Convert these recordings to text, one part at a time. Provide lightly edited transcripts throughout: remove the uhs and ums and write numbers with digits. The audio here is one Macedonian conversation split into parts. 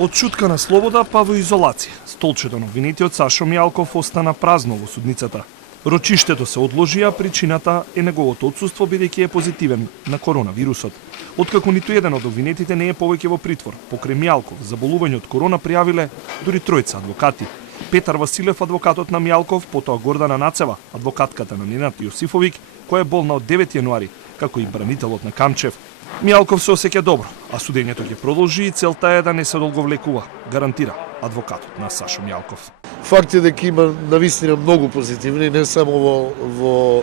Од шутка на слобода па во изолација, столчето на обвинетиот Сашо Мијалков остана празно во судницата. Рочиштето се одложи, а причината е неговото отсуство бидејќи е позитивен на коронавирусот. Откако ниту еден од обвинетите не е повеќе во притвор, покрај Мијалков заболување од корона пријавиле дури тројца адвокати. Петар Василев, адвокатот на Мијалков, потоа Гордана Нацева, адвокатката на Ненад Јосифовик, која е болна од 9 јануари, како и бранителот на Камчев. Мијалков се осеќа добро, а судењето ќе продолжи и целта е да не се долговлекува, гарантира адвокатот на Сашо Мијалков. Факт е дека има навистина многу позитивни, не само во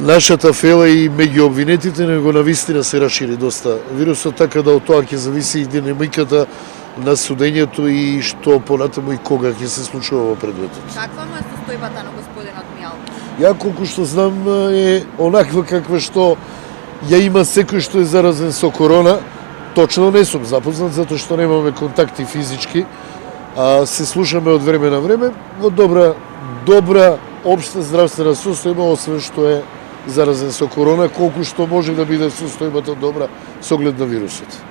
нашата фела и меѓу обвинетите, него навистина се расшири доста вирусот, така да од тоа ќе зависи и динамиката на судењето и што понатаму и кога ќе се случува во предметот. Каква му е состојбата на господинот Мијалков? Ја колку што знам е онаква каква што ја има секој што е заразен со корона. Точно не сум запознат, затоа што немаме контакти физички, а се слушаме од време на време во добра општа здравствена состојба, освен што е заразен со корона, колку што може да биде состојбата добра со оглед на вирусот.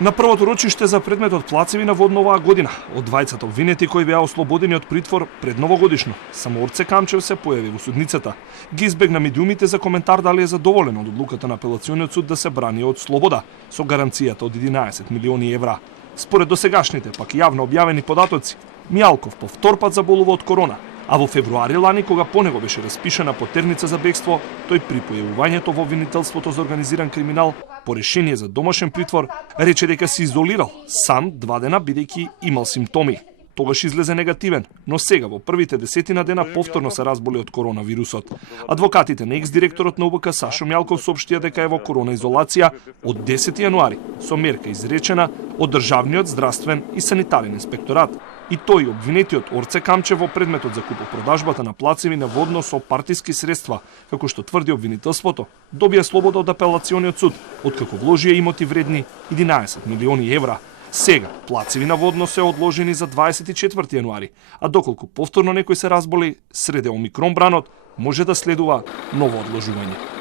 На првото рочиште за предметот плацеви водно оваа година, од двајцата обвинети кои беа ослободени од притвор пред новогодишно, само Орце Камчев се појави во судницата. Ги избегна медиумите за коментар дали е задоволен од одлуката на апелациониот суд да се брани од слобода, со гаранцијата од 11 милиони евра. Според досегашните, пак јавно објавени податоци, Мијалков по втор пат заболува од корона, а во февруари лани, кога по него беше распишана потерница за бегство, тој при појавувањето во обвинителството за организиран криминал по решение за домашен притвор, рече дека се изолирал сам 2 дена бидејќи имал симптоми. Тогаш излезе негативен, но сега во првите 10 дена повторно се разболи од коронавирусот. Адвокатите на екс-директорот на УБК Сашо Мијалков соопштија дека е во корона изолација од 10 јануари, со мерка изречена од Државниот здравствен и санитарен инспекторат. И тој обвинетиот Орце Камчев во предметот за купопродажбата на плацеви на водно со партиски средства, како што тврди обвинителството, добија слобода од апелациониот суд, откако вложија имоти вредни 11 милиони евра. Сега, плацеви на водно се одложени за 24 јануари, а доколку повторно некој се разболи среде омикрон бранот, може да следува ново одложување.